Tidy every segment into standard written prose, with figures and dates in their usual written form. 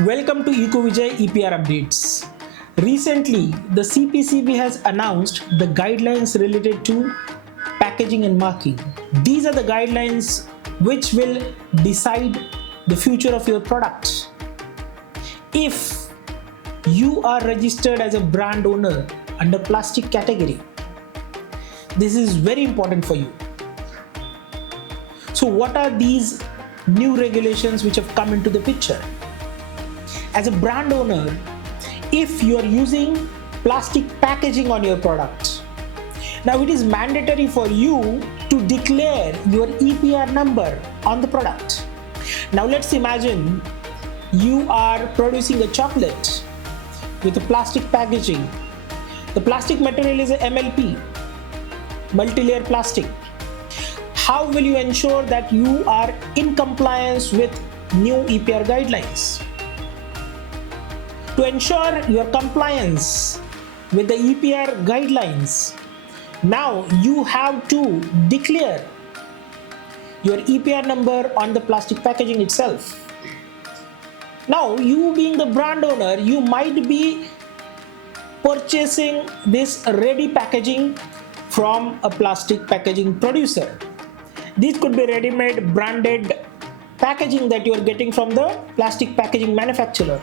Welcome to EcoVijay EPR updates. Recently, the CPCB has announced the guidelines related to packaging and marking. These are the guidelines which will decide the future of your product. If you are registered as a brand owner under plastic category, this is very important for you. So what are these new regulations which have come into the picture? As a brand owner, if you are using plastic packaging on your product, now it is mandatory for you to declare your EPR number on the product. Now let's imagine you are producing a chocolate with a plastic packaging. The plastic material is a MLP, multi-layer plastic. How will you ensure that you are in compliance with new EPR guidelines? To ensure your compliance with the EPR guidelines, now you have to declare your EPR number on the plastic packaging itself. Now, you being the brand owner, you might be purchasing this ready packaging from a plastic packaging producer. This could be ready-made branded packaging that you are getting from the plastic packaging manufacturer.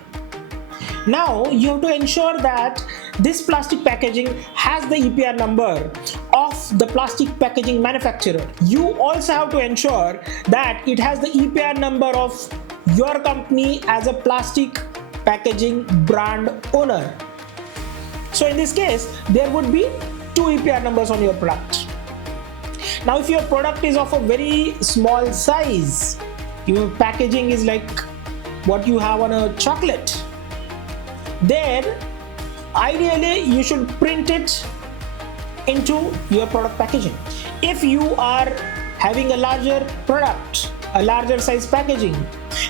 Now you have to ensure that this plastic packaging has the EPR number of the plastic packaging manufacturer. You also have to ensure that it has the EPR number of your company as a plastic packaging brand owner. So in this case, there would be two EPR numbers on your product. Now if your product is of a very small size, your packaging is like what you have on a chocolate, then ideally you should print it into your product packaging. If you are having a larger product, a larger size packaging,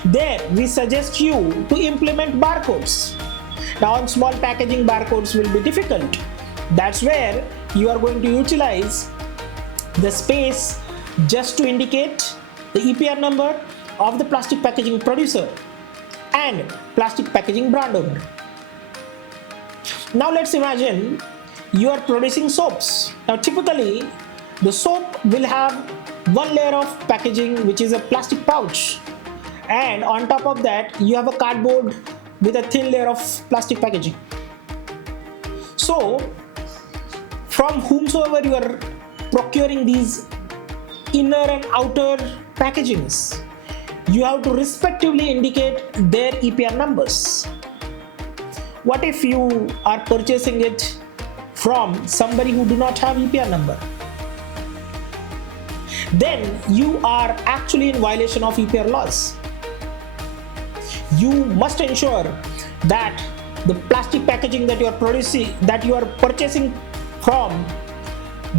then we suggest you to implement barcodes. Now on small packaging, barcodes will be difficult. That's where you are going to utilize the space just to indicate the EPR number of the plastic packaging producer and plastic packaging brand owner. Now let's imagine you are producing soaps. Now typically the soap will have one layer of packaging which is a plastic pouch, and on top of that you have a cardboard with a thin layer of plastic packaging. So from whomsoever you are procuring these inner and outer packagings, you have to respectively indicate their EPR numbers. What if you are purchasing it from somebody who do not have EPR number? Then you are actually in violation of EPR laws. You must ensure that the plastic packaging that you are purchasing from,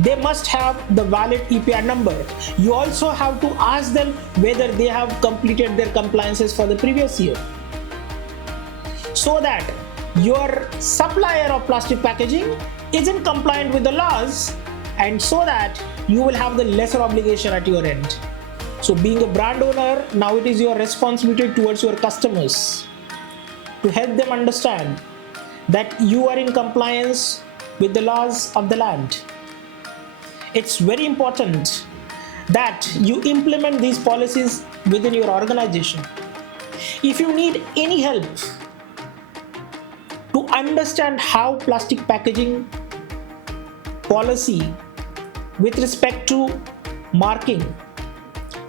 they must have the valid EPR number. You also have to ask them whether they have completed their compliances for the previous year, so that your supplier of plastic packaging isn't compliant with the laws, and so that you will have the lesser obligation at your end. So being a brand owner, now it is your responsibility towards your customers to help them understand that you are in compliance with the laws of the land. It's very important that you implement these policies within your organization. If you need any help to understand how plastic packaging policy with respect to marking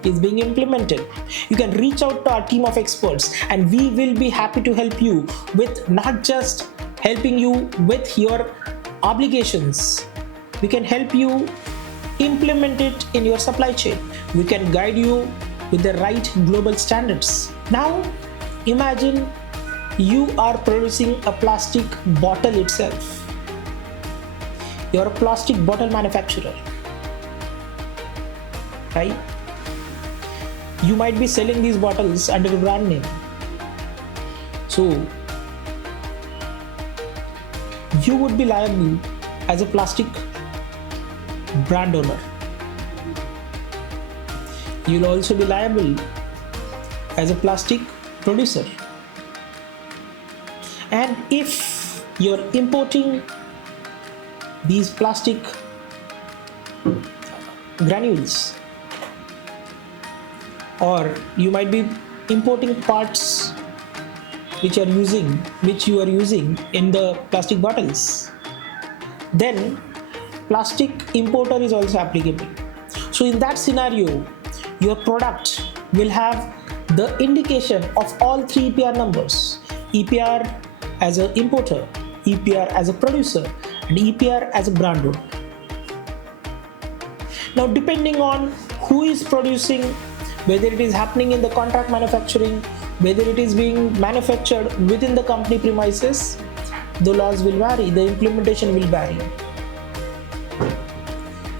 is being implemented, you can reach out to our team of experts, and we will be happy to help you with not just helping you with your obligations. We can help you implement it in your supply chain. We can guide you with the right global standards. Now imagine you are producing a plastic bottle itself. You're a plastic bottle manufacturer, right? You might be selling these bottles under a brand name. So you would be liable as a plastic brand owner. You'll also be liable as a plastic producer. And if you're importing these plastic granules, or you might be importing parts which you are using in the plastic bottles, then plastic importer is also applicable. So in that scenario, your product will have the indication of all three EPR numbers: EPR as an importer, EPR as a producer, and EPR as a brand owner. Now, depending on who is producing, whether it is happening in the contract manufacturing, whether it is being manufactured within the company premises, the laws will vary, the implementation will vary.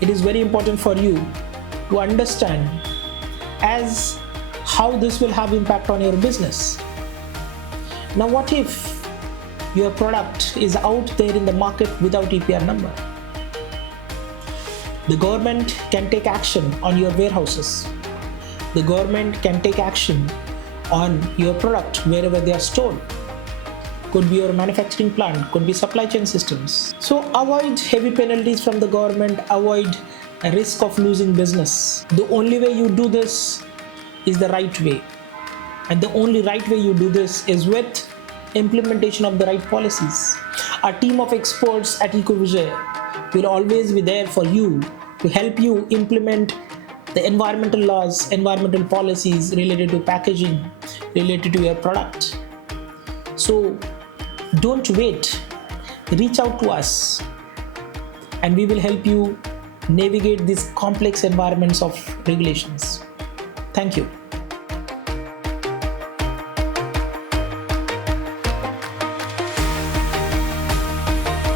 It is very important for you to understand as how this will have impact on your business. Now, what if your product is out there in the market without EPR number? The government can take action on your warehouses. The government can take action on your product wherever they are stored. Could be your manufacturing plant, could be supply chain systems. So avoid heavy penalties from the government, avoid a risk of losing business. The only way you do this is the right way. And the only right way you do this is with implementation of the right policies. Our team of experts at EcoVijay will always be there for you to help you implement the environmental laws, environmental policies related to packaging, related to your product. So don't wait, reach out to us and we will help you navigate these complex environments of regulations. Thank you.